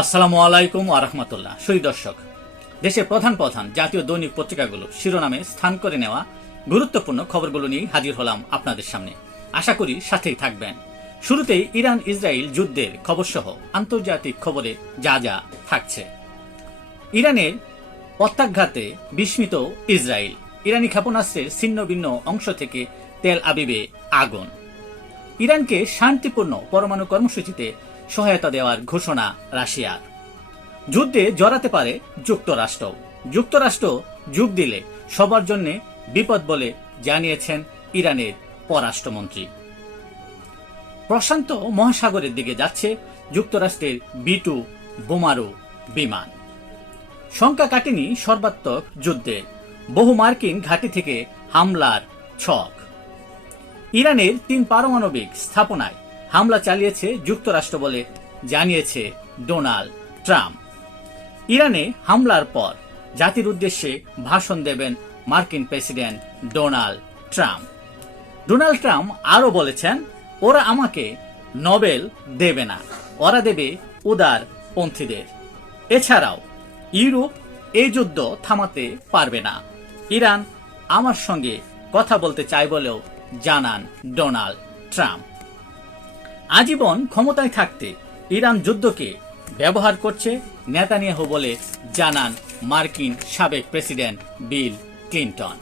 আসসালামু আলাইকুম ওয়া রাহমাতুল্লাহ। সুধী দর্শক, দেশের প্রধান প্রধান জাতীয় দৈনিক পত্রিকাগুলো শিরোনামে স্থান করে নেওয়া গুরুত্বপূর্ণ খবরগুলো নিয়ে হাজির হলাম আপনাদের সামনে। আশা করি সাথেই থাকবেন। শুরুতেই ইরান ইসরায়েল যুদ্ধের খবর সহ আন্তর্জাতিক খবরে যা যা থাকছে। ইরানের প্রত্যাঘাতে বিস্মিত ইসরায়েল। ইরানি ক্ষেপণাস্ত্রের ছিন্ন ভিন্ন অংশ থেকে তেল আবিবে আগুন। ইরানকে শান্তিপূর্ণ পরমাণু কর্মসূচিতে সহায়তা দেওয়ার ঘোষণা রাশিয়ার। যুদ্ধে জড়াতে পারে যুক্তরাষ্ট্র। যুক্তরাষ্ট্র যোগ দিলে সবার জন্য বিপদ বলে জানিয়েছেন ইরানের পররাষ্ট্রমন্ত্রী। প্রশান্ত মহাসাগরের দিকে যাচ্ছে যুক্তরাষ্ট্রের B-2 বোমারু বিমান। শঙ্কা কাটেনি সর্বাত্মক যুদ্ধে, বহু মার্কিন ঘাঁটি থেকে হামলার ছক। ইরানের 3 পারমাণবিক স্থাপনায় হামলা চালিয়েছে যুক্তরাষ্ট্র বলে জানিয়েছে ডোনাল্ড ট্রাম্প। ইরানে হামলার পর জাতির উদ্দেশ্যে ভাষণ দেবেন মার্কিন president Donald Trump. Donald Trump আরও বলেছেন, ওরা আমাকে নোবেল দেবে না, ওরা দেবে উদারপন্থীদের। এছাড়াও ইউরোপ এই যুদ্ধ থামাতে পারবে না। ইরান আমার সঙ্গে কথা বলতে চায় বলেও জানান ডোনাল্ড ট্রাম্প। আজীবন ক্ষমতায় থাকতে ইরান যুদ্ধকে ব্যবহার করছে নেতানিয়াহু বলে জানান মার্কিন সাবেক প্রেসিডেন্ট বিল ক্লিন্টন।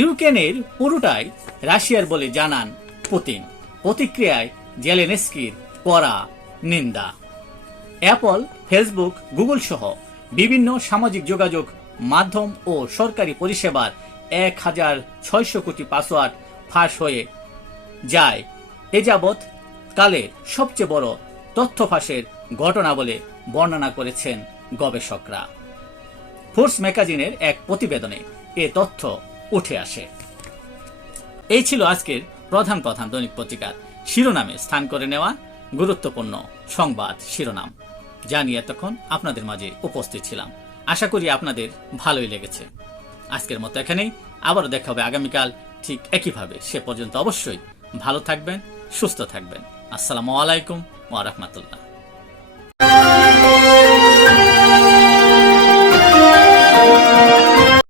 ইউক্রেনের পুরোটাই রাশিয়ার বলে জানান পুতিন। প্রতিক্রিয়ায় জেলেনস্কির কড়া নিন্দা। অ্যাপল, ফেসবুক, গুগল সহ বিভিন্ন সামাজিক যোগাযোগ মাধ্যম ও সরকারি পরিষেবার 1600 কোটি পাসওয়ার্ড ফাঁস হয়ে যায় এ যাবৎ কালের সবচেয়ে বড় তথ্য ফাঁসের ঘটনা বলে বর্ণনা করেছেন গবেষকরা। ফোর্স ম্যাগাজিনের এক প্রতিবেদনে এ তথ্য উঠে আসে। এই ছিল আজকের প্রধান প্রধান দৈনিক পত্রিকার শিরোনামে স্থান করে নেওয়া গুরুত্বপূর্ণ সংবাদ শিরোনাম, যা নিয়ে এতক্ষণ আপনাদের মাঝে উপস্থিত ছিলাম। আশা করি আপনাদের ভালোই লেগেছে। আজকের মতো এখানেই, আবারও দেখা হবে আগামীকাল ঠিক একইভাবে। সে পর্যন্ত অবশ্যই ভালো থাকবেন, সুস্থ থাকবেন। আসসালামু আলাইকুম ওয়া রাহমাতুল্লাহ।